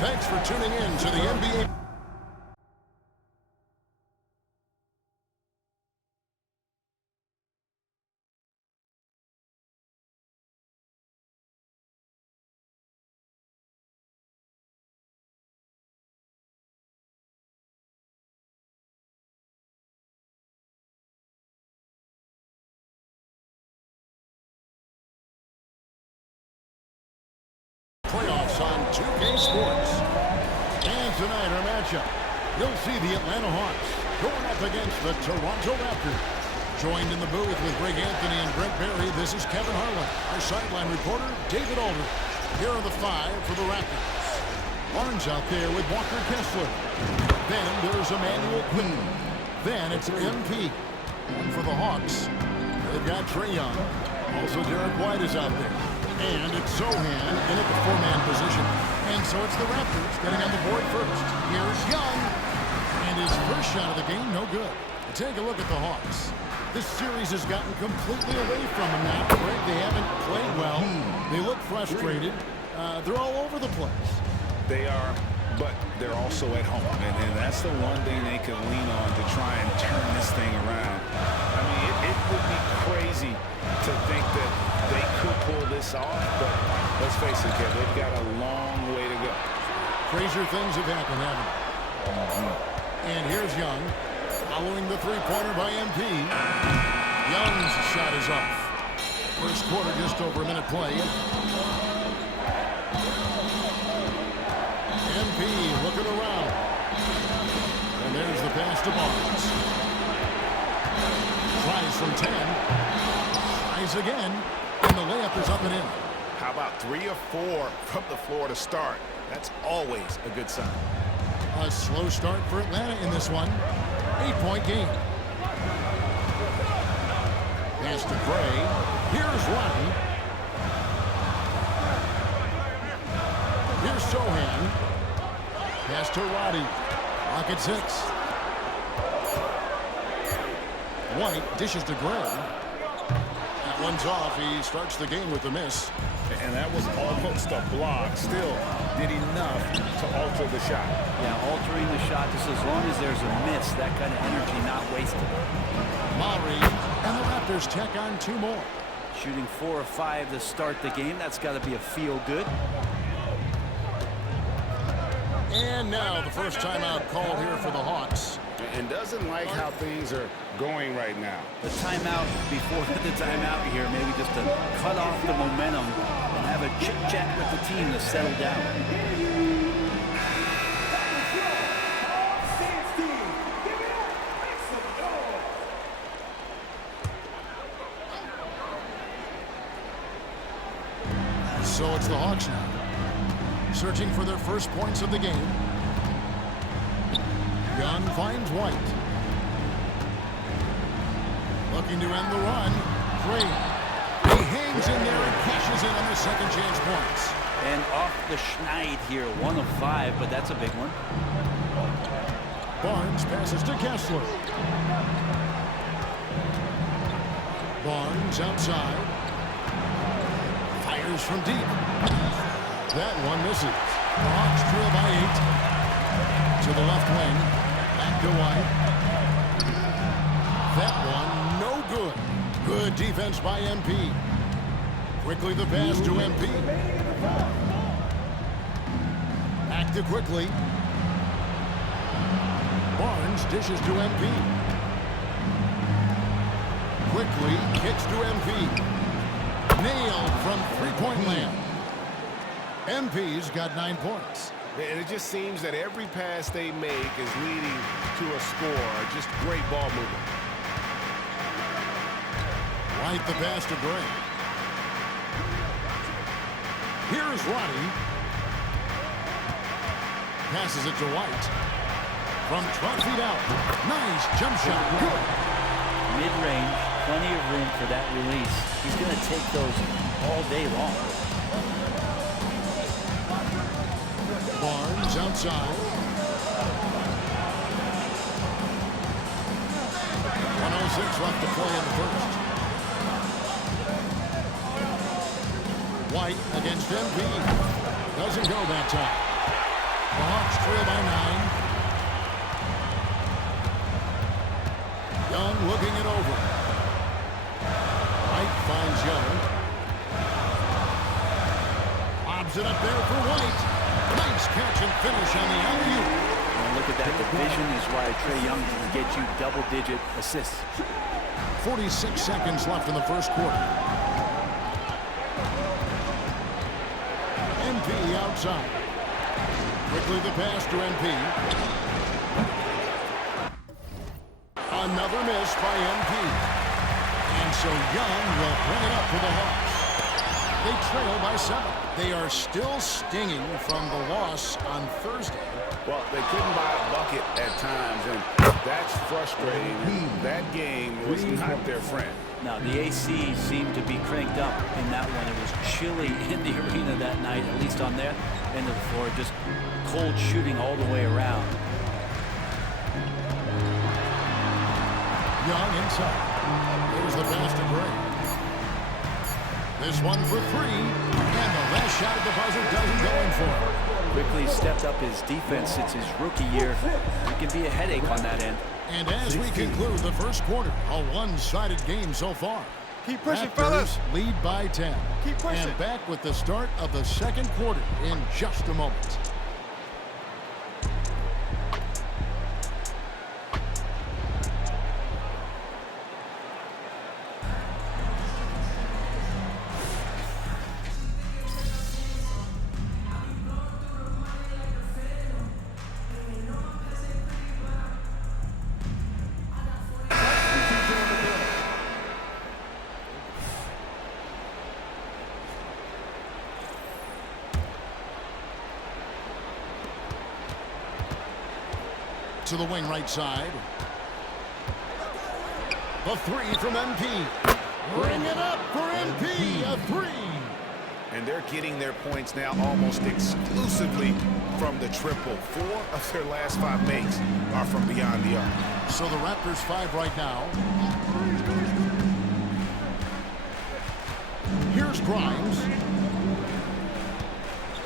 Thanks for tuning in to the NBA. Playoffs on 2K Sports. And tonight our matchup, you'll see the Atlanta Hawks going up against the Toronto Raptors. Joined in the booth with Greg Anthony and Brent Barry, this is Kevin Harlan. Our sideline reporter, David Aldridge. Here are the 5 for the Raptors. Barnes out there with Walker Kessler. Then there's Emmanuel Quinn. Then it's MP. And for the Hawks, they've got Trae Young. Also Derek White is out there. And it's Sohan in at the 4-man position. And so it's the Raptors getting on the board first. Here's Young. And his first shot of the game, no good. Take a look at the Hawks. This series has gotten completely away from them now. Greg, they haven't played well. They look frustrated. They're all over the place. They are, but they're also at home. And that's the one thing they can lean on to try and turn this thing around. I mean, it would be crazy to think that they could pull this off, but let's face it, Kev, they've got a long way to go. Crazier things have happened, haven't they? And here's Young, following the three-pointer by MP. Young's shot is off. First quarter, just over a minute play. MP looking around. And there's the pass to Barnes. Tries from 10. Tries again. And the layup is up and in. How about 3 or 4 from the floor to start? That's always a good sign. A slow start for Atlanta in this one. 8-point game. Pass to Gray. Here's Rodney. Here's Sohan. Pass to Roddy. Rocket 6. White dishes to Gray. That one's off. He starts the game with a miss. And that was almost a block. Still did enough to alter the shot. Yeah, altering the shot just as long as there's a miss. That kind of energy not wasted. Murray and the Raptors tack on 2 more. Shooting 4 or 5 to start the game. That's got to be a feel good. And now the first timeout called here for the Hawks. And doesn't like how things are going right now. The timeout before the timeout here, maybe just to cut off the momentum and have a chit-chat with the team to settle down. So it's the Hawks now, searching for their first points of the game. Young finds White. Looking to end the run. Gray. He hangs in there and cashes in on the second chance points. And off the schneid here, 1 of 5, but that's a big one. Barnes passes to Kessler. Barnes outside. Fires from deep. That one misses. The Hawks trail by 8. To the left wing. Back to White. That one, no good. Good defense by MP. Quickly the pass to MP. Back to Quickly. Barnes dishes to MP. Quickly kicks to MP. Nailed from three-point land. MP's got 9 points. And it just seems that every pass they make is leading to a score. Just great ball movement. White the pass to Gray. Here's Roddy. Passes it to White. From 12 feet out. Nice jump shot. Good. Mid-range, plenty of room for that release. He's going to take those all day long. Barnes outside. 1:06 left to play in the first. White against MP. Doesn't go that time. trail by 9. Young looking it over. White finds Young. Lobs it up there for White. Nice catch and finish on the alley-oop. And look at that. The vision is why Trae Young can get you double-digit assists. 46 seconds left in the first quarter. MP outside. Quickly the pass to MP. Another miss by MP. And so Young will bring it up for the Hawks. They trail by 7. They are still stinging from the loss on Thursday. Well, they couldn't buy a bucket at times, and that's frustrating. That game was not their friend. Now, the AC seemed to be cranked up in that one. It was chilly in the arena that night, at least on their end of the floor. Just cold shooting all the way around. Young inside. Here's the pass to Gray. This one for 3. And the last shot at the buzzer doesn't go in for him. Quickly stepped up his defense since his rookie year. It can be a headache on that end. And as we conclude the first quarter, a one-sided game so far. Keep pushing, Raptors fellas. lead by 10. Keep pushing. And back with the start of the second quarter in just a moment. To the wing right side. The 3 from MP. Bring it up for MP. A 3. And they're getting their points now almost exclusively from the triple. 4 of their last 5 makes are from beyond the arc. So the Raptors 5 right now. Here's Grimes.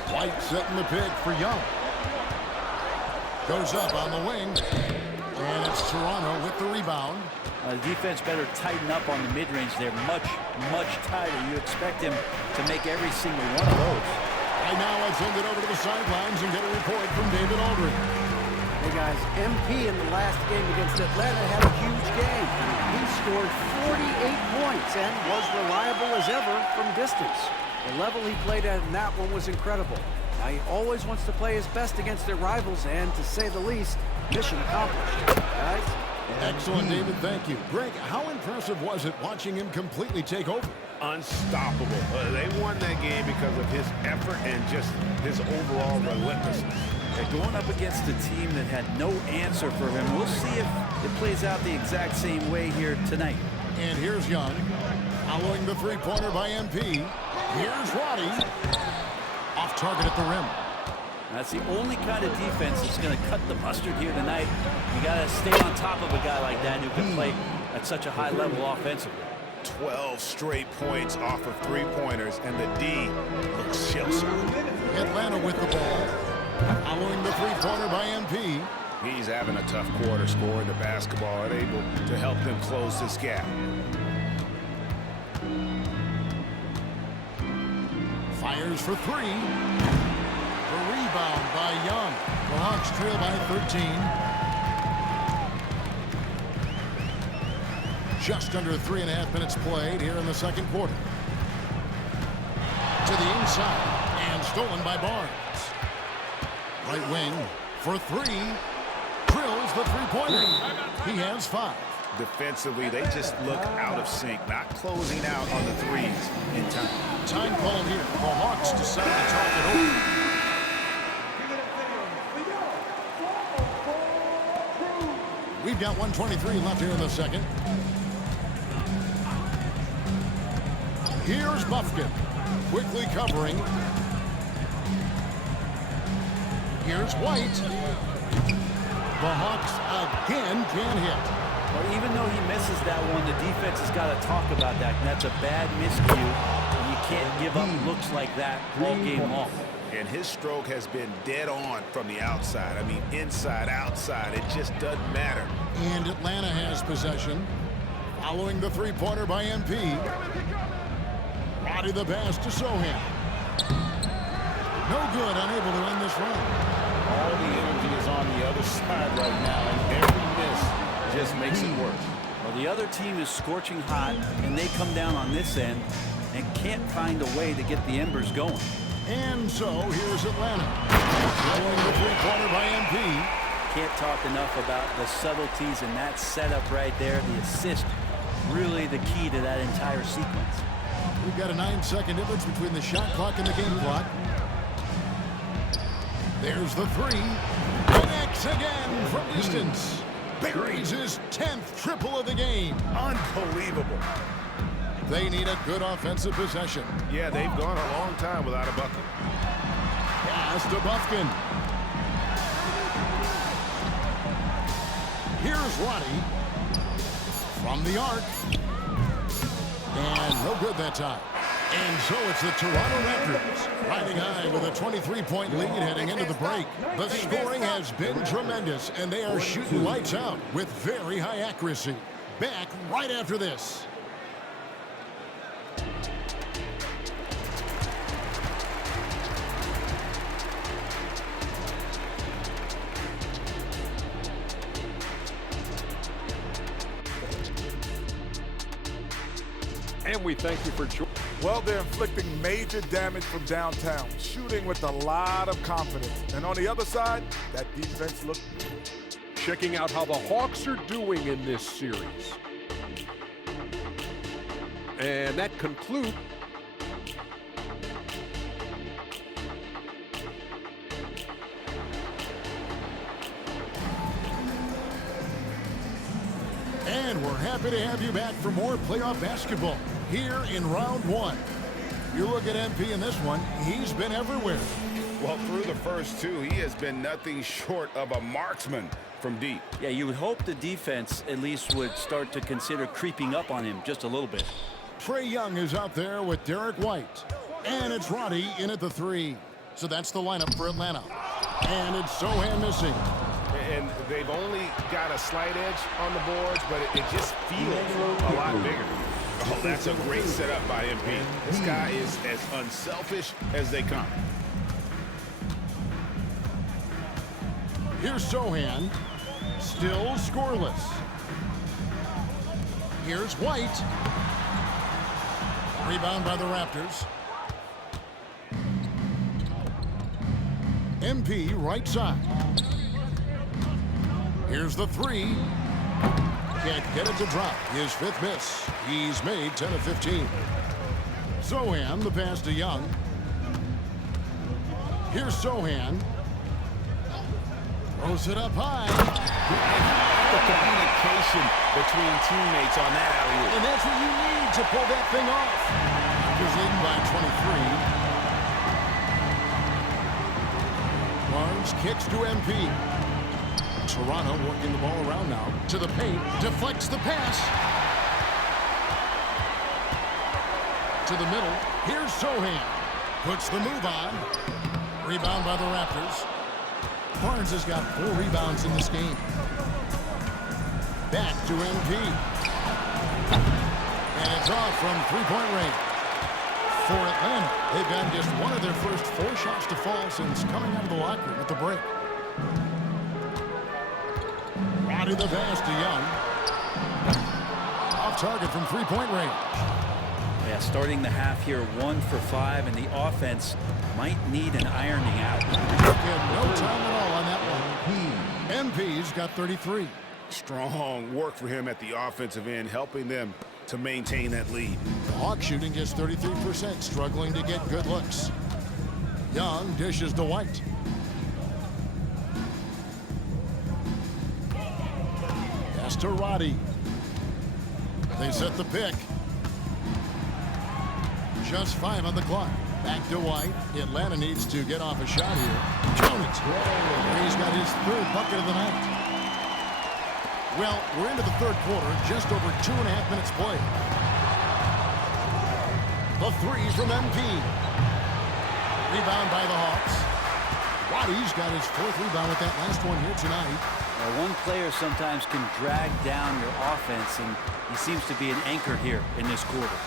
White setting the pick for Young. Goes up on the wing. And it's Toronto with the rebound. The defense better tighten up on the mid-range. They're much, much tighter. You expect him to make every single one of those. Right now, let's send it over to the sidelines and get a report from David Aldridge. Hey guys, MP in the last game against Atlanta had a huge game. He scored 48 points and was reliable as ever from distance. The level he played at in that one was incredible. Now he always wants to play his best against their rivals, and to say the least, mission accomplished. Guys? Excellent, David. Thank you. Greg, how impressive was it watching him completely take over? Unstoppable. They won that game because of his effort and just his overall relentlessness. They're going up against a team that had no answer for him. We'll see if it plays out the exact same way here tonight. And here's Young. Following the three-pointer by MP. Here's Roddy. Off target at the rim. That's the only kind of defense that's going to cut the mustard here tonight. You got to stay on top of a guy like that who can play at such a high level offensively. 12 straight points off of three-pointers, and the D looks shell-shocked. Atlanta with the ball. Following the three-pointer by MP. He's having a tough quarter scoring the basketball and able to help them close this gap. Fires for 3. The rebound by Young. The Hawks trail by 13. Just under 3.5 minutes played here in the second quarter. To the inside and stolen by Barnes. Right wing for 3. Drills the three-pointer. He has 5. Defensively, they just look out of sync, not closing out on the threes in time. Time called here. The Hawks decide to talk it over. We've got 1:23 left here in the second. Here's Buffkin. Quickly covering. Here's White. The Hawks again can't hit. Well, even though he misses that one, the defense has got to talk about that. And that's a bad miscue. And you can't give up looks like that all game long. and his stroke has been dead on from the outside. I mean, inside, outside, it just doesn't matter. And Atlanta has possession. Following the three-pointer by MP. Roddy the pass to Sohan. No good, unable to end this run. All the energy is on the other side right now, and every miss just makes it worse. Well, the other team is scorching hot, and they come down on this end and can't find a way to get the embers going. And so here's Atlanta. Following the three-pointer by MP. Can't talk enough about the subtleties in that setup right there. The assist, really the key to that entire sequence. We've got a 9-second difference between the shot clock and the game clock. There's the three. Connects again from distance. Buries his 10th triple of the game. Unbelievable. They need a good offensive possession. Yeah, they've gone a long time without a bucket. Pass to Buffkin. Here's Roddy. From the arc. And no good that time. And so it's the Toronto Raptors riding high with a 23-point lead heading into the break. The scoring has been tremendous, and they are shooting lights out with very high accuracy. Back right after this. And we thank you for joining. Well, they're inflicting major damage from downtown, shooting with a lot of confidence. And on the other side, that defense looked Checking out how the Hawks are doing in this series. And that concludes. And we're happy to have you back for more playoff basketball here in round one. You look at MP in this one, he's been everywhere. Well, through the first two, he has been nothing short of a marksman from deep. Yeah, you would hope the defense at least would start to consider creeping up on him just a little bit. Trae Young is out there with Derek White. And it's Roddy in at the three. So that's the lineup for Atlanta. And it's Sohan missing. And they've only got a slight edge on the boards, but it just feels a lot bigger. Oh, that's a great setup by MP. This guy is as unselfish as they come. Here's Sohan. Still scoreless. Here's White. Rebound by the Raptors. MP right side. Here's the three. Can't get it to drop. His fifth miss. He's made 10 of 15. Sohan, the pass to Young. Here's Sohan. Throws it up high. The communication between teammates on that alley-oop. And that's what you need to pull that thing off. He's in by 23. Barnes kicks to MP. Toronto working the ball around now. To the paint. Deflects the pass. To the middle. Here's Sohan. Puts the move on. Rebound by the Raptors. Barnes has got 4 rebounds in this game. Back to MP. And it's off from three-point range. For Atlanta, they've gotten just one of their first 4 shots to fall since coming out of the locker room at the break. Roddy the pass to Young. Off target from three-point range. Yeah, starting the half here 1 for 5, and the offense might need an ironing out. No time at all on that one. MP's got 33. Strong work for him at the offensive end, helping them to maintain that lead. The Hawks shooting just 33%, struggling to get good looks. Young dishes to White. Pass to Roddy. They set the pick. Just 5 on the clock. Back to White. Atlanta needs to get off a shot here. Jones. He's got his 3rd bucket of the night. Well, we're into the 3rd quarter, just over 2.5 minutes played. The three from MP. Rebound by the Hawks. Waddy's got his 4th rebound with that last one here tonight. Well, one player sometimes can drag down your offense, and he seems to be an anchor here in this quarter.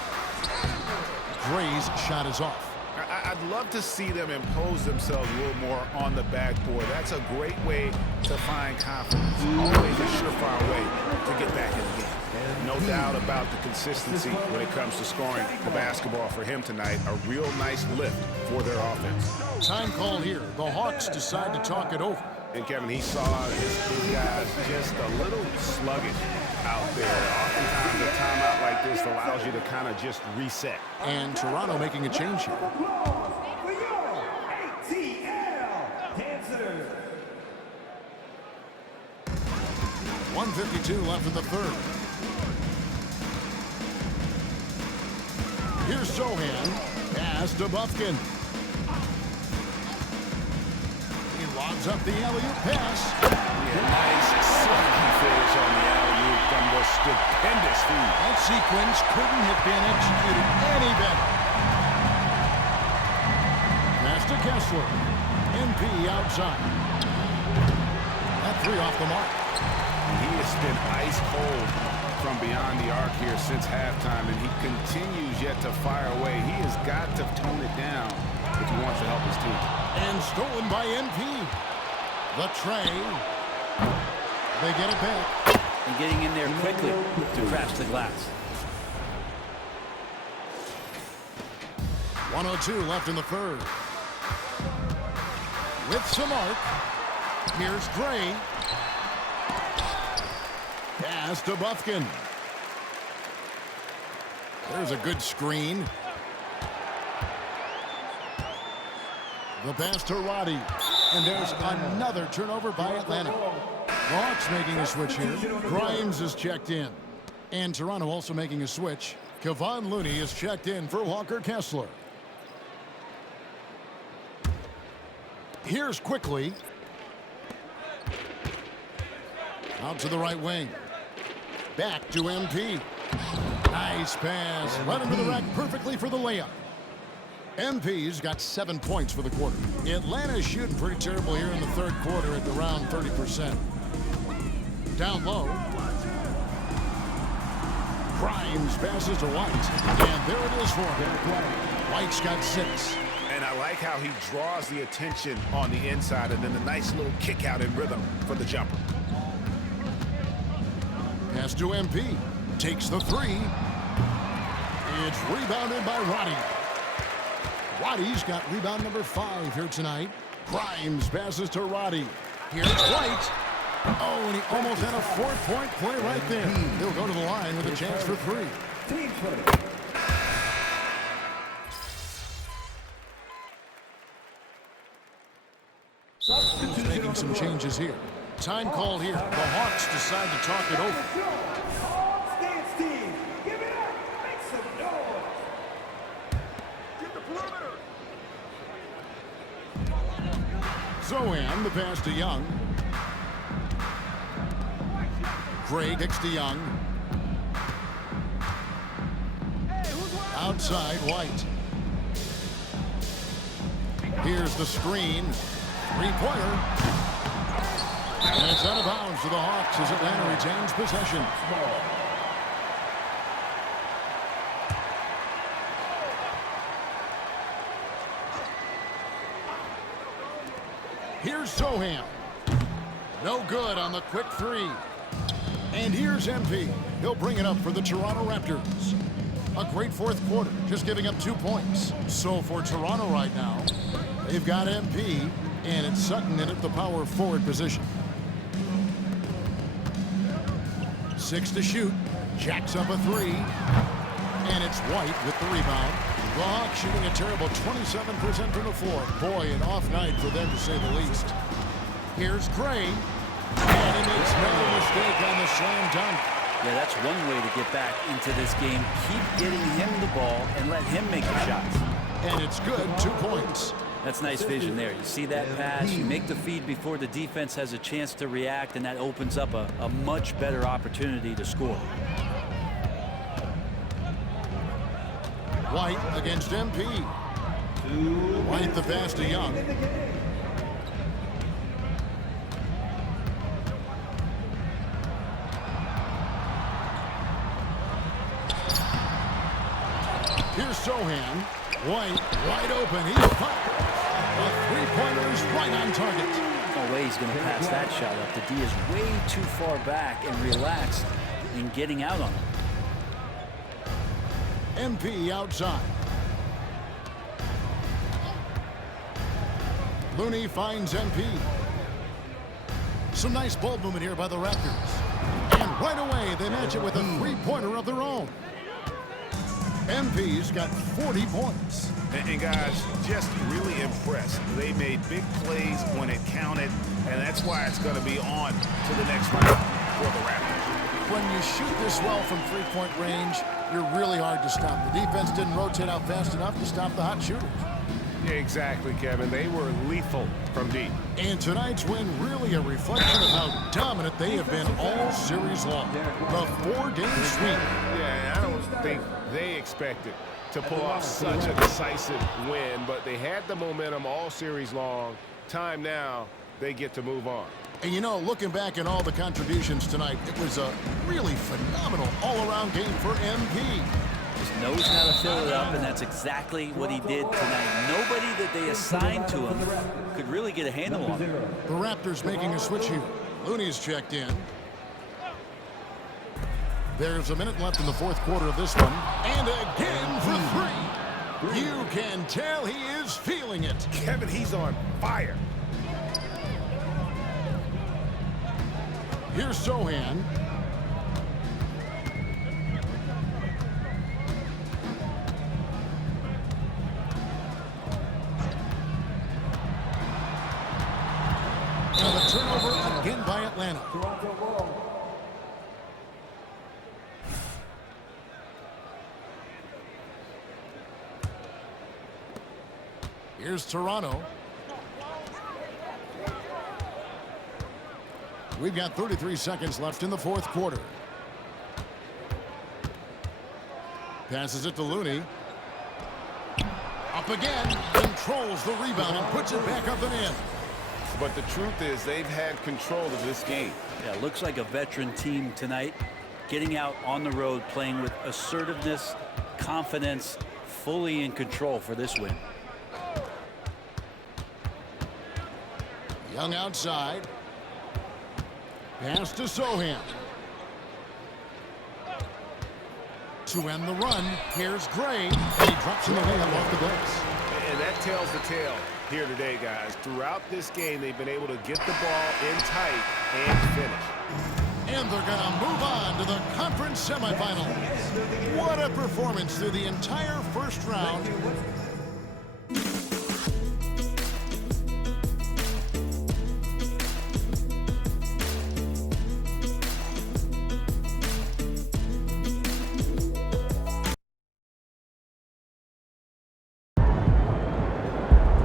Gray's shot is off. I'd love to see them impose themselves a little more on the backboard. That's a great way to find confidence. Always a surefire way to get back in the game. No doubt about the consistency when it comes to scoring the basketball for him tonight. A real nice lift for their offense. Time call here. The Hawks decide to talk it over. And Kevin, he saw his guys just a little sluggish out there. Oftentimes a timeout like this allows you to kind of just reset. And Toronto making a change here. 1:52 left in the 3rd. Here's Sohan. Pass to Bufkin. He lobs up the alley-oop pass. Nice silky finish on the alley-oop from the stupendous feed. That sequence couldn't have been executed any better. Pass to Kessler. MP outside. That 3 off the mark. He has been ice cold from beyond the arc here since halftime, and he continues yet to fire away. He has got to tone it down if he wants to help his team. And stolen by MP. The tray. They get it back. And getting in there quickly to crash the glass. 1:02 left in the 3rd. With some arc. Here's Gray. Pass to Bufkin. There's a good screen. The pass to Roddy. And there's another turnover by Atlanta. The Hawks making a switch here. Grimes is checked in. And Toronto also making a switch. Kevon Looney is checked in for Walker Kessler. Here's Quickly. Out to the right wing. Back to MP. Nice pass. Right under the rack perfectly for the layup. MP's got 7 points for the quarter. Atlanta's shooting pretty terrible here in the 3rd quarter at around 30%. Down low. Grimes passes to White. And there it is for him. White's got 6. And I like how he draws the attention on the inside, and then the nice little kick out in rhythm for the jumper. Pass to MP. Takes the 3. It's rebounded by Roddy. Roddy's got rebound number 5 here tonight. Grimes passes to Roddy. Here's White. Oh, and he almost had a 4-point play right there. He'll go to the line with a chance for 3. He's making some changes here. Time called here. The Hawks decide to talk it over. Zohan, the pass to Young. Gray kicks to Young. Outside, White. Here's the screen. 3-pointer. And it's out of bounds for the Hawks as Atlanta retains possession. Here's Sohan. No good on the quick 3. And here's MP. He'll bring it up for the Toronto Raptors. A great 4th quarter, just giving up 2 points. So for Toronto right now, they've got MP, and it's Sutton in at the power forward position. 6 to shoot. Jacks up a 3. And it's White with the rebound. The Hawks shooting a terrible 27% from the floor. Boy, an off night for them to say the least. Here's Gray. And he makes no mistake on the slam dunk. Yeah, that's one way to get back into this game. Keep getting him the ball and let him make the shots. And it's good, 2 points. That's nice vision there. You see that pass, you make the feed before the defense has a chance to react, and that opens up a much better opportunity to score. White against MP. White the pass to Young. Here's Sohan. White wide open. He's fired. A three-pointer is right on target. No way he's going to pass that shot up. The D is way too far back and relaxed in getting out on him. MP outside. Looney finds MP. Some nice ball movement here by the Raptors. And right away, they match it with a three-pointer of their own. MP's got 40 points. And guys, just really impressed. They made big plays when it counted, and that's why it's going to be on to the next round for the Raptors. When you shoot this well from three-point range, you're really hard to stop. The defense didn't rotate out fast enough to stop the hot shooters. Yeah, exactly, Kevin. They were lethal from deep. And tonight's win really a reflection of how dominant they have been all series long. The four-game sweep. Yeah, I don't think they expected to pull off such a decisive win, but they had the momentum all series long. Time now, they get to move on. And you know, looking back at all the contributions tonight, it was a really phenomenal all-around game for MP. Just knows how to fill it up, and that's exactly what he did tonight. Nobody that they assigned to him could really get a handle on him. The Raptors making a switch here. Looney's checked in. There's a minute left in the fourth quarter of this one. And again for three. You can tell he is feeling it. Kevin, he's on fire. Here's Sohan. Now the turnover again by Atlanta. Here's Toronto. We've got 33 seconds left in the fourth quarter. Passes it to Looney. Up again. Controls the rebound and puts it back up and in. But the truth is they've had control of this game. Yeah, looks like a veteran team tonight. Getting out on the road, playing with assertiveness, confidence, fully in control for this win. Young outside. Pass to Sohan. To end the run, here's Gray. And he drops in the layup off the glass. And that tells the tale here today, guys. Throughout this game, they've been able to get the ball in tight and finish. And they're going to move on to the conference semifinals. What a performance through the entire first round.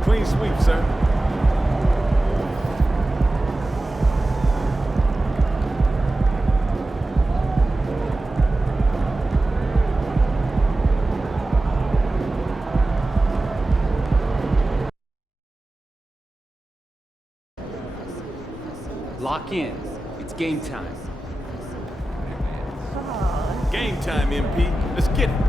Clean sweep, sir. Lock in. It's game time. Game time, MP. Let's get it.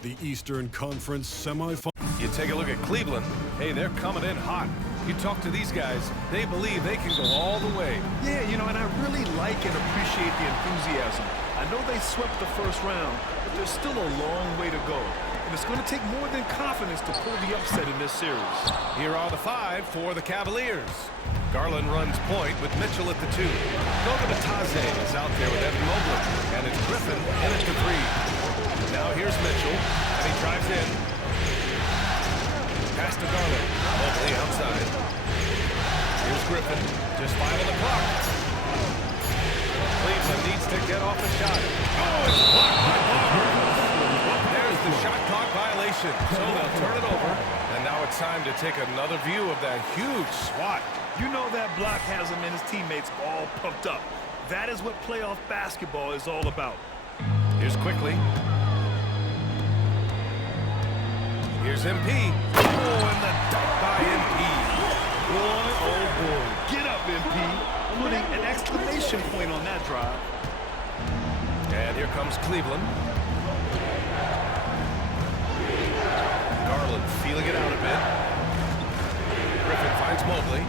The Eastern Conference semifinal. You take a look at Cleveland. Hey, they're coming in hot. You talk to these guys, they believe they can go all the way. Yeah, you know, and I really like and appreciate the enthusiasm. I know they swept the first round, but there's still a long way to go. And it's going to take more than confidence to pull the upset in this series. Here are the five for the Cavaliers. Garland runs point with Mitchell at the 2. Goga Bitadze is out there with Evan Mobley. And it's Griffin in at the 3. Now here's Mitchell, and he drives in. Pass to Garland. Mobley outside. Here's Griffin. Just 5 on the clock. Cleveland needs to get off a shot. Oh, it's blocked by Barber. There's the shot clock violation. So they'll turn it over. And now it's time to take another view of that huge swat. You know that block has him and his teammates all pumped up. That is what playoff basketball is all about. Here's Quickly. Here's MP. Oh, and the dunk by MP. Boy, oh boy. Get up, MP. Putting an exclamation point on that drive. And here comes Cleveland. Garland feeling it out a bit. Griffin finds Mobley.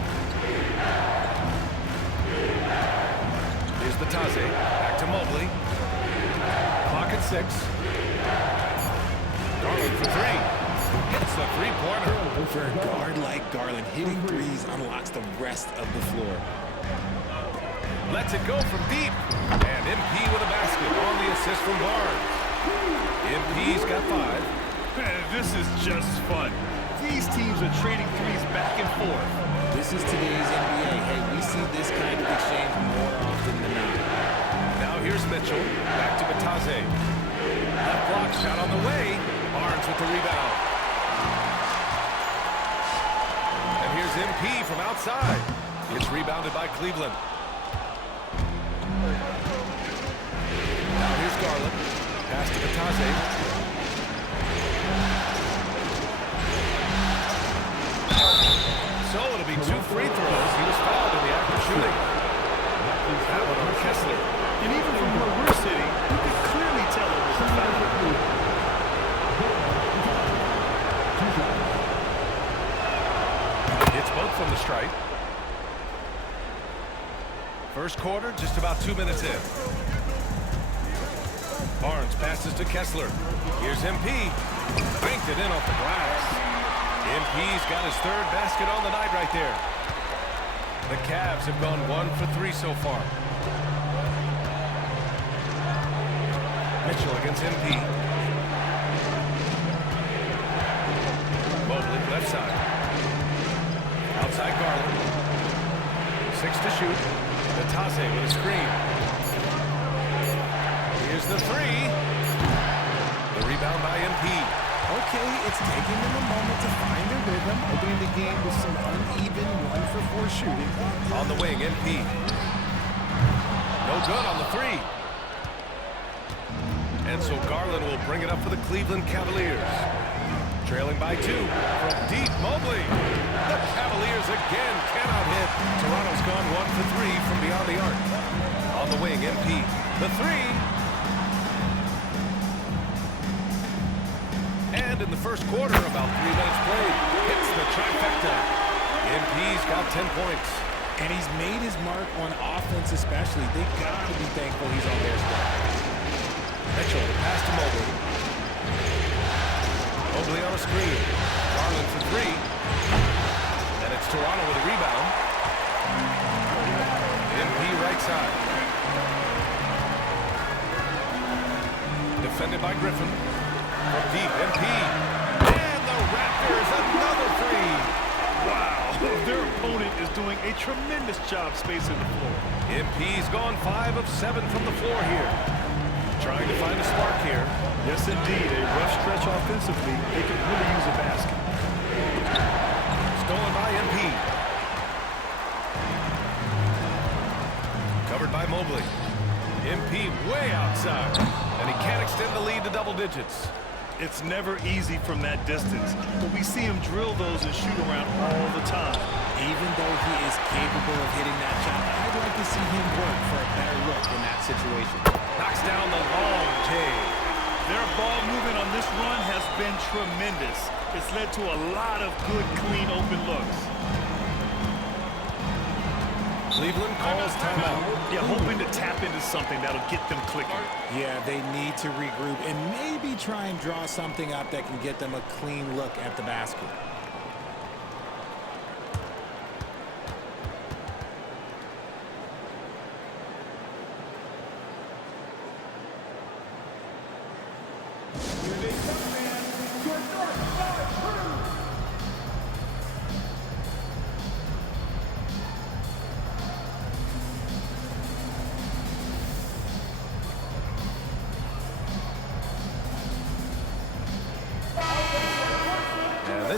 Here's the Taze. Back to Mobley. Clock at 6. Garland for 3. Hits the three-pointer. For a guard like Garland, hitting threes unlocks the rest of the floor. Lets it go from deep. And MP with a basket on the assist from Barnes. MP's got 5. Man, this is just fun. These teams are trading threes back and forth. This is today's NBA. Hey, we see this kind of exchange more often than not. Now here's Mitchell. Back to Bataze. Left block shot on the way. Barnes with the rebound. And here's MP from outside. It's rebounded by Cleveland. Now here's Garland. Pass to Bataze. So it'll be 2 free throws. He was fouled in the act of shooting. That one on Kessler. And even from where we're sitting, you can clearly tell it was a foul. It's both from the stripe. First quarter, just about 2 minutes in. Barnes passes to Kessler. Here's MP. Banked it in off the glass. MP's got his 3rd basket on the night right there. The Cavs have gone 1 for 3 so far. Mitchell against MP. Mobley left side. Outside Garland. 6 to shoot. Bataze with a screen. Here's the 3. The rebound by MP. Okay, it's taking them a moment to find their rhythm, opening the game with some uneven 1-for-4 shooting. On the wing, MP. No good on the 3. And so Garland will bring it up for the Cleveland Cavaliers. Trailing by 2 from deep, Mobley. The Cavaliers again cannot hit. Toronto's gone 1 for 3 from beyond the arc. On the wing, MP. The 3. And in the first quarter, about 3 minutes played, hits the trifecta. MP's got 10 points. And he's made his mark on offense especially. They gotta be thankful he's on their squad. Mitchell, the pass to Mobley. Mobley on a screen. Garland for 3. And it's Toronto with a rebound. MP right side. Defended by Griffin. From deep, MP. And the Raptors, another 3. Wow, their opponent is doing a tremendous job spacing the floor. MP's gone 5 of 7 from the floor here. Trying to find a spark here. Yes, indeed. A rough stretch offensively. They could really use a basket. Stolen by MP. Covered by Mobley. MP way outside. And he can't extend the lead to double digits. It's never easy from that distance, but we see him drill those and shoot around all the time. Even though he is capable of hitting that shot, I'd like to see him work for a better look in that situation. Knocks down the long J. Their ball movement on this run has been tremendous. It's led to a lot of good, clean, open looks. Cleveland calls timeout. Yeah, hoping to tap into something that'll get them clicking. Yeah, they need to regroup and maybe try and draw something up that can get them a clean look at the basket.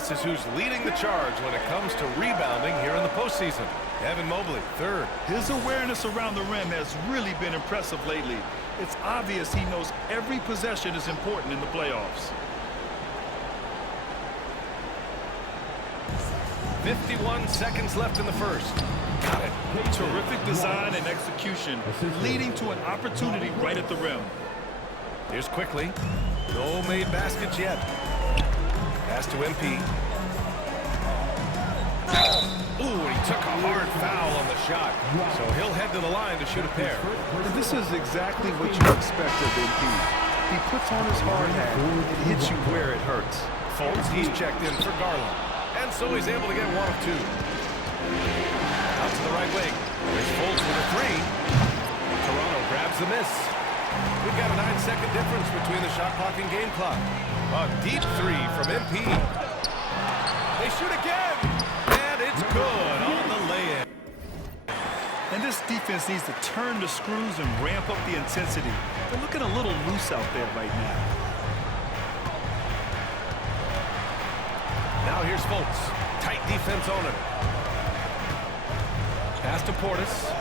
this is who's leading the charge when it comes to rebounding here in the postseason. Evan Mobley, third. His awareness around the rim has really been impressive lately. It's obvious he knows every possession is important in the playoffs. 51 seconds left in the first. Got it. Terrific design and execution, leading to an opportunity right at the rim. Here's quickly. No made baskets yet. Pass to MP. Ooh, and he took a hard foul on the shot. So he'll head to the line to shoot a pair. And this is exactly what you expect of MP. He puts on his hard hat and hits you where it hurts. Fultz, he's checked in for Garland. And so he's able to get one of two. Out to the right wing. There's Fultz with a three. Toronto grabs the miss. We've got a 9-second difference between the shot clock and game clock. A deep three from MP. They shoot again. And it's good on the lay-in. And this defense needs to turn the screws and ramp up the intensity. They're looking a little loose out there right now. Now here's Fultz. Tight defense on him. Pass to Portis.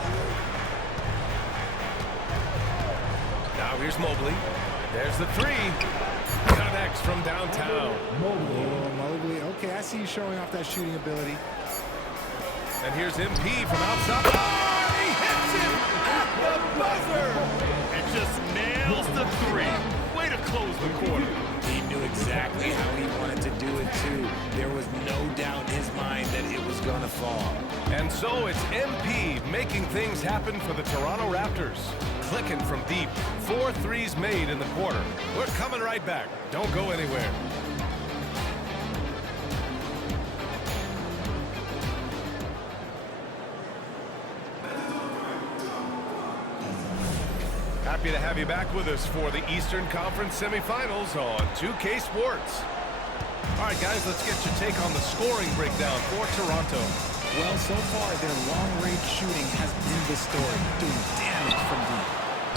Now here's Mobley. There's the three. Connects from downtown. Mobley. Okay, I see you showing off that shooting ability. And here's MP from outside. Oh, he hits it at the buzzer. And just nails the three. Way to close the quarter. He knew exactly how he wanted to do it, too. There was no doubt in his mind that it was going to fall. And so it's MP making things happen for the Toronto Raptors. Clicking from deep. 4 threes made in the quarter. We're coming right back. Don't go anywhere. Happy to have you back with us for the Eastern Conference semifinals on 2K Sports. All right, guys, let's get your take on the scoring breakdown for Toronto. Well, so far, their long-range shooting has been the story, doing damage from deep.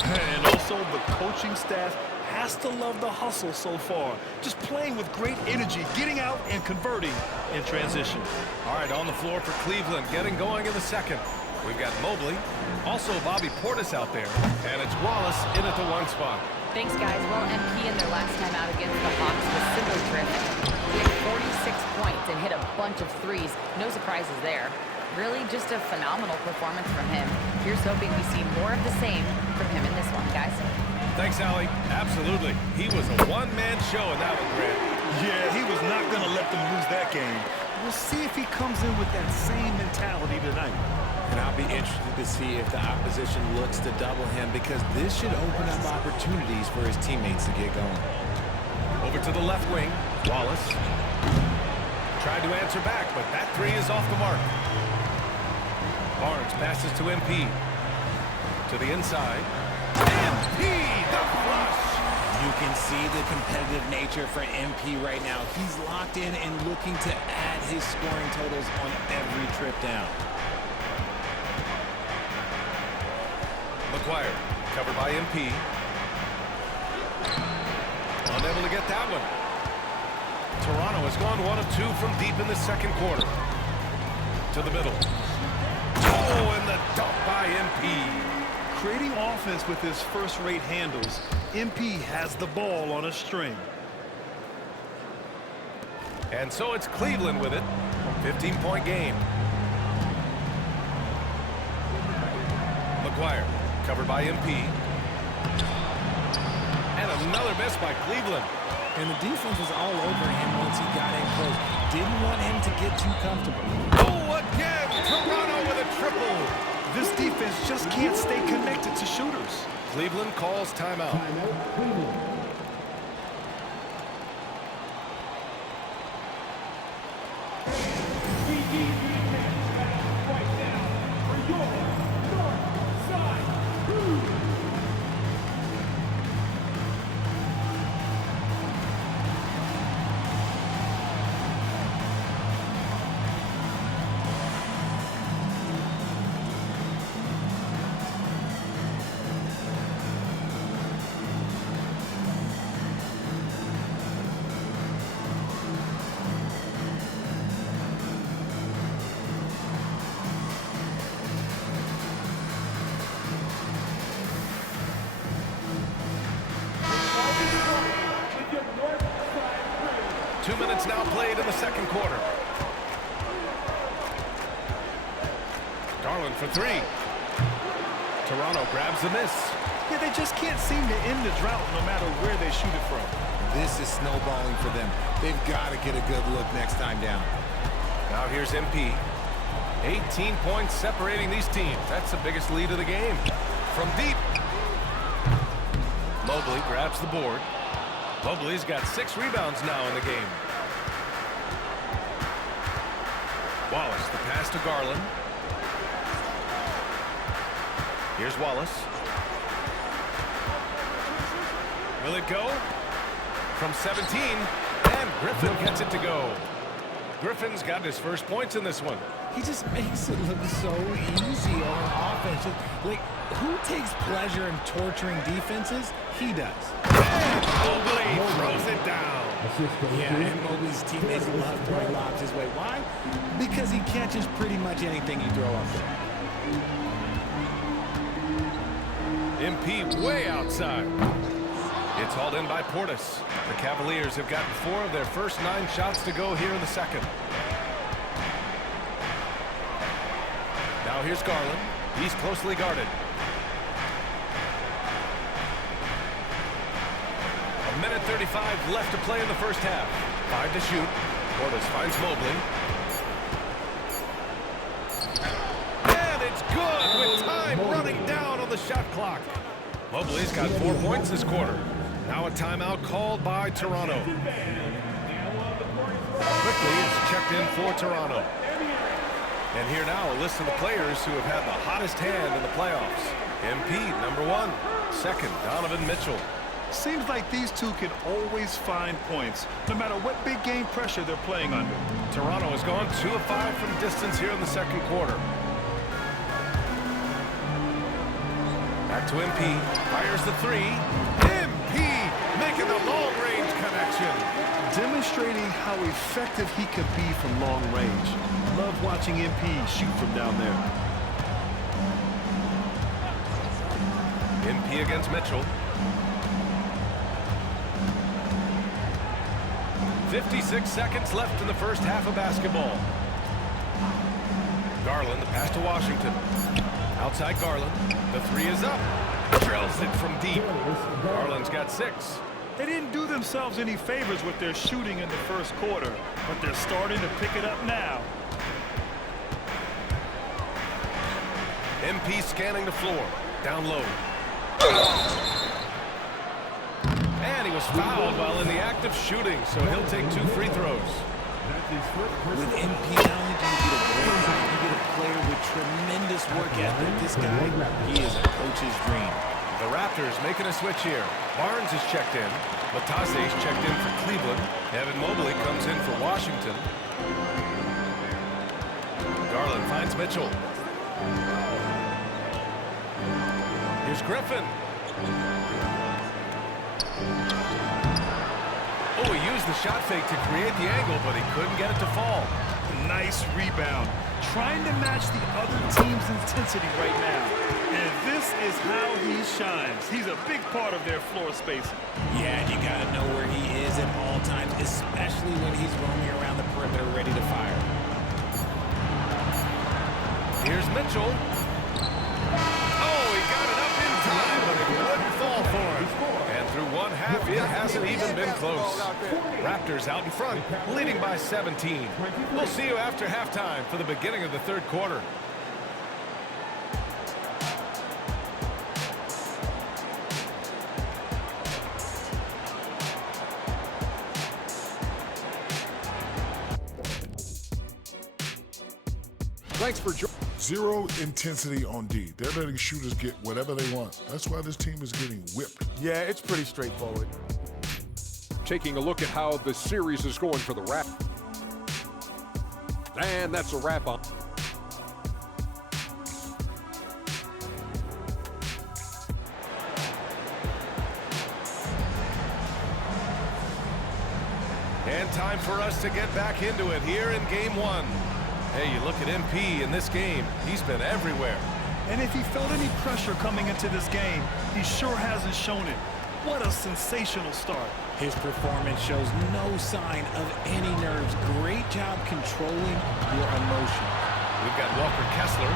And also, the coaching staff has to love the hustle so far. Just playing with great energy, getting out and converting in transition. All right, on the floor for Cleveland, getting going in the second. We've got Mobley, also Bobby Portis out there, and it's Wallace in at the one spot. Thanks, guys. Well, MP in their last time out against the Hawks was simply terrific. He had 46 points and hit a bunch of threes. No surprises there. Really just a phenomenal performance from him. Here's hoping we see more of the same from him in this one, guys. Thanks, Allie. Absolutely. He was a one-man show in that one, Grant. Yeah, he was not going to let them lose that game. We'll see if he comes in with that same mentality tonight. And I'll be interested to see if the opposition looks to double him, because this should open up opportunities for his teammates to get going. Over to the left wing, Wallace. Tried to answer back, but that three is off the mark. Barnes passes to MP. To the inside. MP, the flush! You can see the competitive nature for MP right now. He's locked in and looking to add his scoring totals on every trip down. McGuire, covered by MP. Unable to get that one. Toronto has gone 1 of 2 from deep in the second quarter. To the middle. Oh, and the dump by MP. Creating offense with his first-rate handles, MP has the ball on a string. And so it's Cleveland with it. 15-point game. McGuire, covered by MP. And another miss by Cleveland. And the defense was all over him once he got in close. Didn't want him to get too comfortable. Oh, again! Toronto with a triple. This defense just can't stay connected to shooters. Cleveland calls timeout. Timeout, Cleveland. minutes now played in the second quarter. Garland for three. Toronto grabs the miss. Yeah, they just can't seem to end the drought no matter where they shoot it from. This is snowballing for them. They've got to get a good look next time down. Now here's MP. 18 points separating these teams. That's the biggest lead of the game. From deep. Mobley grabs the board. Mobley's got 6 rebounds now in the game. Wallace, the pass to Garland. Here's Wallace. Will it go? From 17, and Griffin gets it to go. Griffin's got his first points in this one. He just makes it look so easy on offense. Like, who takes pleasure in torturing defenses? He does. And Mobley throws it down. Yeah, and Mobley's teammates love throwing lobs his way. Why? Because he catches pretty much anything you throw up there. MP way outside. It's hauled in by Portis. The Cavaliers have gotten 4 of their first 9 shots to go here in the second. Now here's Garland. He's closely guarded. A minute 35 left to play in the first half. 5 to shoot. Portis finds Mobley. And it's good with time running down on the shot clock. Mobley's got 4 points this quarter. Now a timeout called by Toronto. Quickly, it's checked in for Toronto. And here now a list of the players who have had the hottest hand in the playoffs. MP, number 1. Second, Donovan Mitchell. Seems like these two can always find points, no matter what big game pressure they're playing under. Toronto has gone 2 of 5 from distance here in the second quarter. Back to MP. Fires the 3. MP making the long-range connection. Demonstrating how effective he can be from long range. Love watching MP shoot from down there. MP against Mitchell. 56 seconds left in the first half of basketball. Garland, the pass to Washington. Outside Garland. The 3 is up. Drills it from deep. Garland's got 6. They didn't do themselves any favors with their shooting in the first quarter, but they're starting to pick it up now. MP scanning the floor. Down low. And he was fouled while in the act of shooting, so he'll take 2 free throws. With MP not only do you get a great guy, you get a player with tremendous work ethic. This guy, he is a coach's dream. The Raptors making a switch here. Barnes is checked in. Latase's checked in for Cleveland. Evan Mobley comes in for Washington. Garland finds Mitchell. Here's Griffin. Oh, he used the shot fake to create the angle, but he couldn't get it to fall. Nice rebound. Trying to match the other team's intensity right now. And this is how he shines. He's a big part of their floor spacing. Yeah, and you got to know where he is at all times, especially when he's roaming around the perimeter ready to fire. Here's Mitchell. Oh, he got it up in time, but it wouldn't fall for him. And through one half, it hasn't even been close. Raptors out in front, leading by 17. We'll see you after halftime for the beginning of the third quarter. Thanks for joining. Zero intensity on D. They're letting shooters get whatever they want. That's why this team is getting whipped. Yeah, it's pretty straightforward. Taking a look at how the series is going for the Raptors. And that's a wrap up. And time for us to get back into it here in game 1. Hey, you look at MP in this game, he's been everywhere. And if he felt any pressure coming into this game, he sure hasn't shown it. What a sensational start. His performance shows no sign of any nerves. Great job controlling your emotions. We've got Walker Kessler.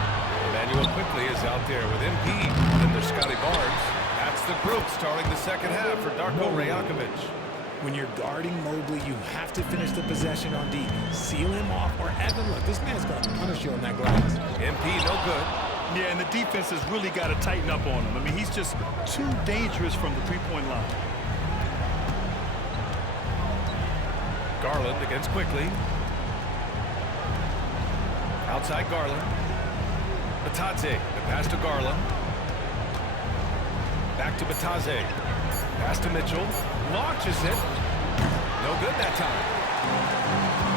Emmanuel quickly is out there with MP. Then there's Scotty Barnes. That's the group starting the second half for Darko Rajakovic. When you're guarding Mobley, you have to finish the possession on D. Seal him off, or Evan, look, this man's going to punish you on that glass. MP, no good. Yeah, and the defense has really got to tighten up on him. I mean, he's just too dangerous from the three-point line. Garland against quickly. Outside Garland. Batadze, the pass to Garland. Back to Batadze. Pass to Mitchell. Launches it. No good that time.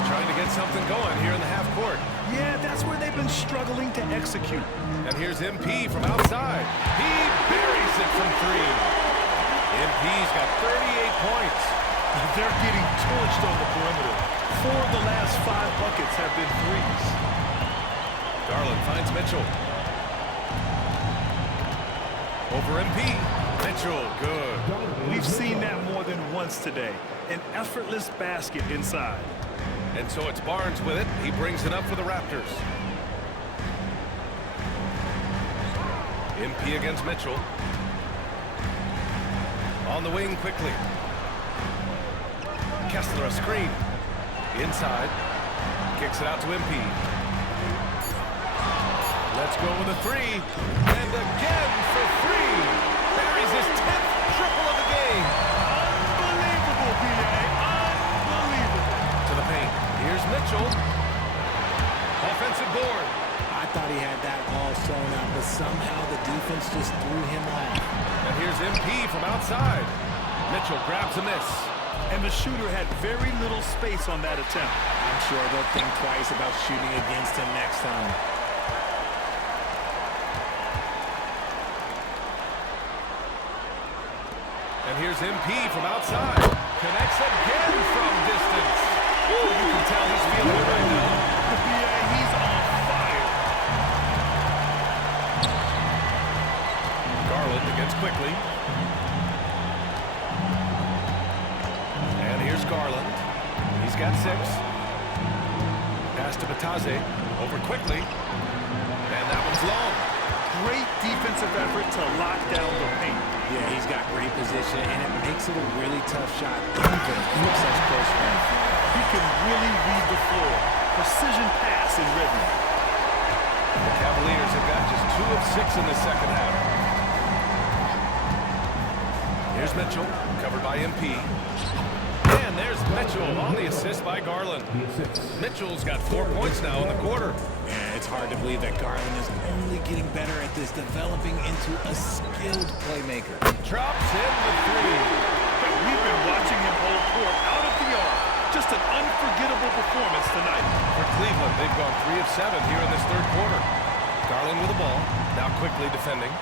Trying to get something going here in the half court. Yeah, that's where they've been struggling to execute. And here's MP from outside. He buries it from three. MP's got 38 points. They're getting torched on the perimeter. 4 of the last 5 buckets have been threes. Garland finds Mitchell. Over MP. Mitchell, good. We've seen that more than once today. An effortless basket inside. And so it's Barnes with it. He brings it up for the Raptors. MP against Mitchell. On the wing quickly. Kessler a screen. Inside. Kicks it out to MP. Let's go with a three. And again for three. Buries his 10th triple of the game. Unbelievable, B.A. Unbelievable. To the paint. Here's Mitchell. Offensive board. I thought he had that all sewn up, but somehow the defense just threw him off. And here's MP from outside. Mitchell grabs a miss. And the shooter had very little space on that attempt. I'm sure they'll think twice about shooting against him next time. And here's MP from outside. Connects again from distance. Ooh, you can tell he's feeling it right now. Yeah, he's on fire. Garland against quickly. And here's Garland. He's got 6. Pass to Batadze. Over quickly. And that one's long. Great defensive effort to lock down the paint. Yeah, he's got great position, and it makes it a really tough shot, even with such close range. He can really read the floor. Precision pass in rhythm. The Cavaliers have got just 2 of 6 in the second half. Here's Mitchell, covered by MP. And there's Mitchell on the assist by Garland. Mitchell's got 4 points now in the quarter. Yeah, it's hard to believe that Garland is only getting better at this, developing into a skilled playmaker. Drops in the 3. We've been watching him hold court out of the arc. Just an unforgettable performance tonight. For Cleveland, they've gone 3 of 7 here in this third quarter. Garland with the ball, now quickly defending.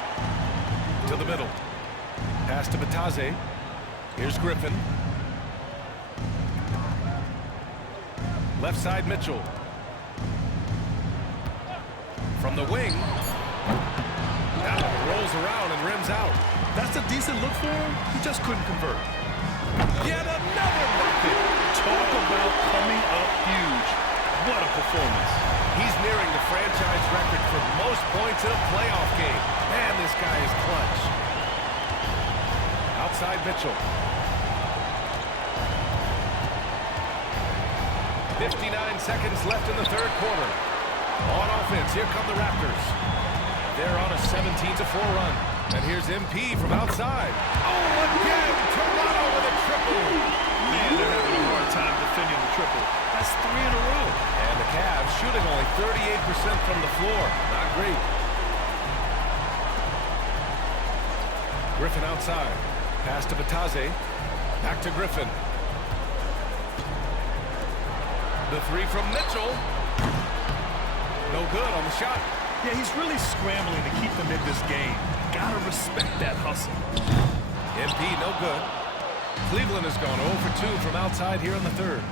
To the middle. Pass to Batadze. Here's Griffin. Left side, Mitchell. From the wing. Now rolls around and rims out. That's a decent look for him. He just couldn't convert. Yet another bucket. Talk about coming up huge. What a performance. He's nearing the franchise record for most points in a playoff game. Man, this guy is clutch. Outside Mitchell. 59 seconds left in the third quarter. On offense, here come the Raptors. They're on a 17-4 run. And here's MP from outside. Oh, again! Toronto with a triple. Man, they're having a hard time defending the triple. That's 3 in a row. And the Cavs shooting only 38% from the floor. Not great. Griffin outside. Pass to Batadze. Back to Griffin. The 3 from Mitchell. No good on the shot. Yeah, he's really scrambling to keep them in this game. Gotta respect that hustle. MP, no good. Cleveland has gone 0 for 2 from outside here in the third.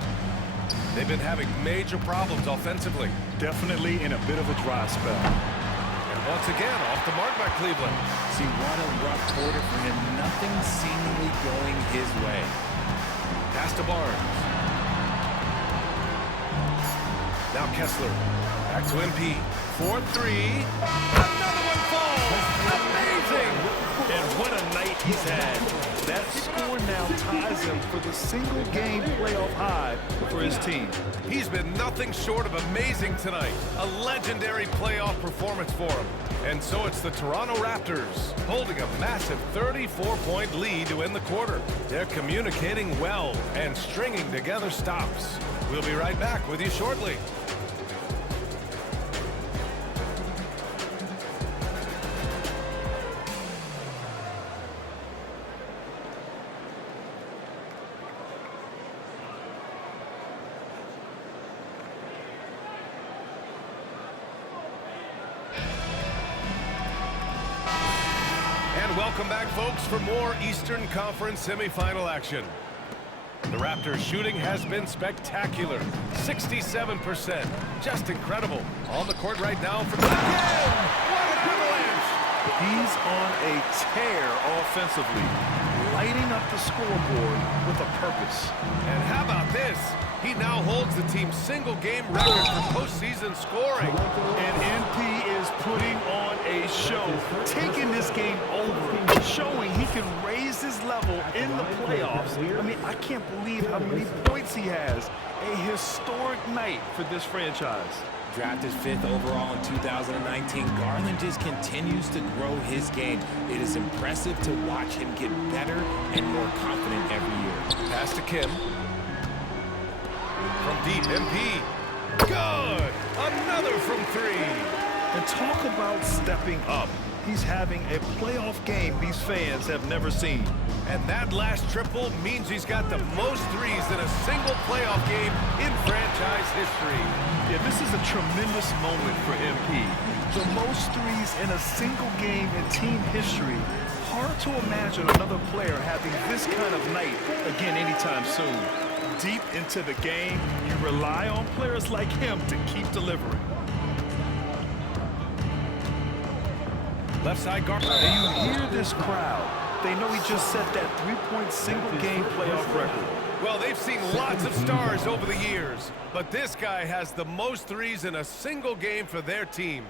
They've been having major problems offensively. Definitely in a bit of a dry spell. And once again, off the mark by Cleveland. See, what a rough quarter for him. Nothing seemingly going his way. Pass to Barnes. Now Kessler. Back to MP. 4-3. Another one falls. Amazing. And what a night he's had. That score now ties him for the single-game playoff high for his team. He's been nothing short of amazing tonight. A legendary playoff performance for him. And so it's the Toronto Raptors holding a massive 34-point lead to end the quarter. They're communicating well and stringing together stops. We'll be right back with you shortly. Welcome back, folks, for more Eastern Conference semifinal action. The Raptors' shooting has been spectacular. 67%. Just incredible. On the court right now for again! What a avalanche! He's on a tear offensively, lighting up the scoreboard with a purpose. And how about this? He now holds the team's single-game record for postseason scoring. And MP is putting on a show, taking this game over, showing he can raise his level in the playoffs. I mean, I can't believe how many points he has. A historic night for this franchise. Drafted 5th overall in 2019, Garland just continues to grow his game. It is impressive to watch him get better and more confident every year. Pass to Kim. From deep, MP. Good! Another from 3. And talk about stepping up. He's having a playoff game these fans have never seen. And that last triple means he's got the most threes in a single playoff game in franchise history. Yeah, this is a tremendous moment for MP. The most threes in a single game in team history. Hard to imagine another player having this kind of night again anytime soon. Deep into the game, you rely on players like him to keep delivering. Left side guard. And you hear this crowd. They know he just set that three-point single-game playoff record. Well, they've seen lots of stars over the years, but this guy has the most threes in a single game for their team.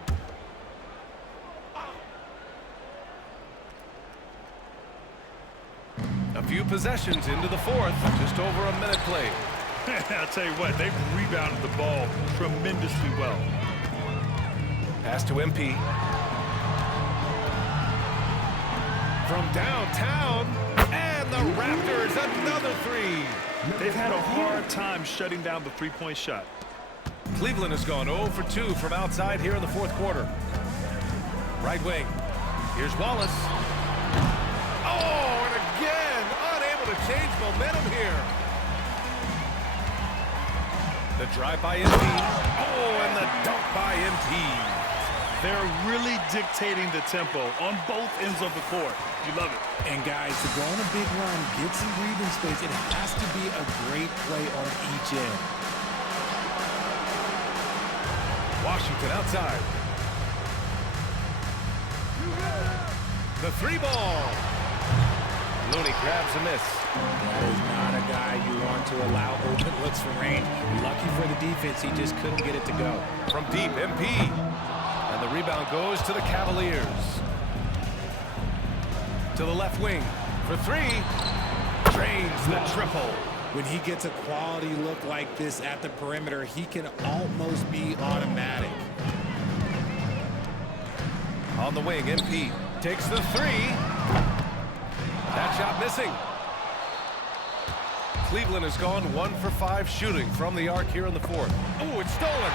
A few possessions into the fourth, just over a minute played. I'll tell you what, they've rebounded the ball tremendously well. Pass to MP. From downtown, and the Raptors another 3. They've had a hard time shutting down the three-point shot. Cleveland has gone 0 for 2 from outside here in the fourth quarter. Right wing. Here's Wallace. Oh, and again, unable to change momentum here. The drive by MP. Oh, and the dunk by MP. They're really dictating the tempo on both ends of the court. You love it. And guys, to go on a big run, get some breathing space, it has to be a great play on each end. Washington outside. The 3-ball. Looney grabs a miss. That is not a guy you want to allow open looks from range. Lucky for the defense, he just couldn't get it to go. From deep, MP. And the rebound goes to the Cavaliers. To the left wing for 3. Drains the triple. When he gets a quality look like this at the perimeter, he can almost be automatic. On the wing, MP takes the 3. That shot missing. Cleveland has gone 1 for 5 shooting from the arc here in the fourth. Oh, it's stolen.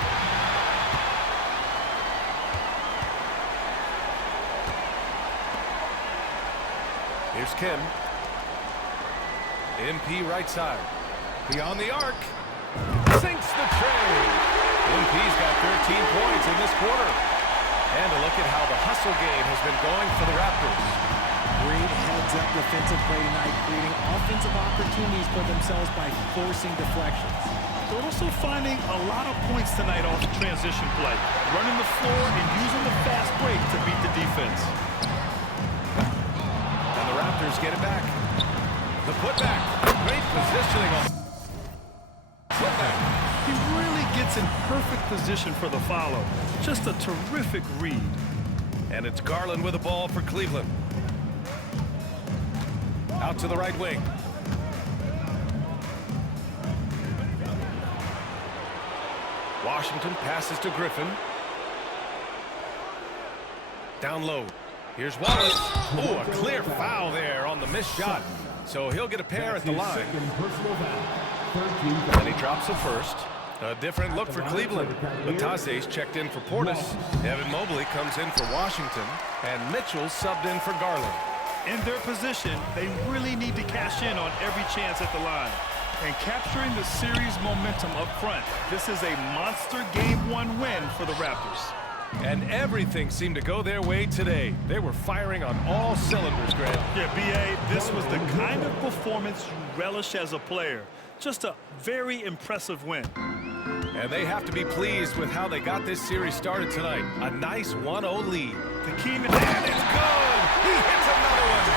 Here's Kim. MP right side. Beyond the arc. Sinks the tray. MP's got 13 points in this quarter. And a look at how the hustle game has been going for the Raptors. Great heads-up defensive play tonight, creating offensive opportunities for themselves by forcing deflections. They're also finding a lot of points tonight off transition play, running the floor and using the fast break to beat the defense. And the Raptors get it back. The putback. Great positioning on putback. He really gets in perfect position for the follow. Just a terrific read. And it's Garland with the ball for Cleveland. Out to the right wing. Washington passes to Griffin. Down low. Here's Wallace. Oh, a clear foul there on the missed shot. So he'll get a pair at the line. And he drops a first. A different look for Cleveland. Batase's checked in for Portis. Evan Mobley comes in for Washington. And Mitchell subbed in for Garland. In their position, they really need to cash in on every chance at the line. And capturing the series momentum up front. This is a monster Game 1 win for the Raptors. And everything seemed to go their way today. They were firing on all cylinders, Grant. Yeah, B.A., this was the kind of performance you relish as a player. Just a very impressive win. And they have to be pleased with how they got this series started tonight. A nice 1-0 lead. The key and it's good! He hits another one!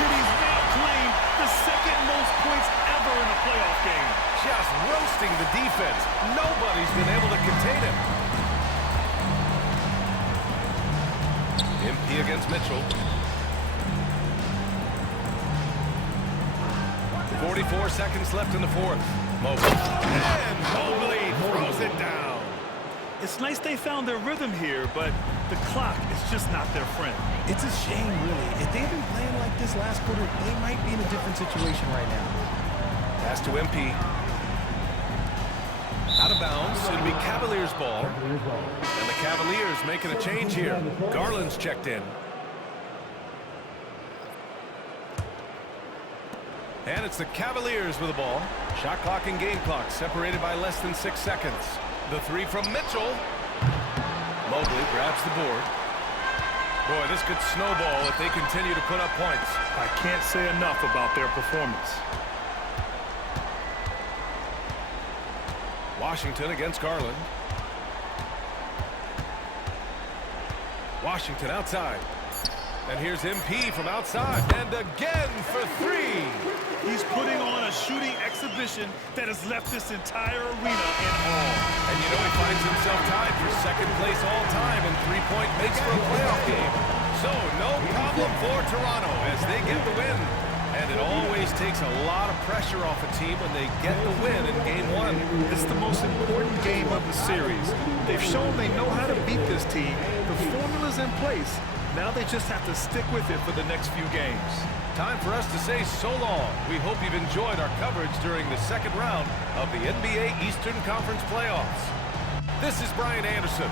And he's now claimed the second most points ever in a playoff game. Just roasting the defense. Nobody's been able to contain him. MP against Mitchell. 44 seconds left in the fourth. Mobley. And Mobley throws it down. It's nice they found their rhythm here, but the clock is just not their friend. It's a shame, really. If they'd been playing like this last quarter, they might be in a different situation right now. Pass to MP. Out of bounds. It'll be Cavaliers ball. And the Cavaliers making a change here. Garland's checked in. And it's the Cavaliers with the ball. Shot clock and game clock separated by less than 6 seconds. The three from Mitchell. Mobley grabs the board. Boy, this could snowball if they continue to put up points. I can't say enough about their performance. Washington against Garland. Washington outside. And here's MP from outside. And again for three. He's putting on a shooting exhibition that has left this entire arena in awe. And you know he finds himself tied for second place all time in three-point makes for a playoff game. So no problem for Toronto as they get the win. And it always takes a lot of pressure off a team when they get the win in Game 1. It's the most important game of the series. They've shown they know how to beat this team. The formula's in place. Now they just have to stick with it for the next few games. Time for us to say so long. We hope you've enjoyed our coverage during the second round of the NBA Eastern Conference Playoffs. This is Brian Anderson.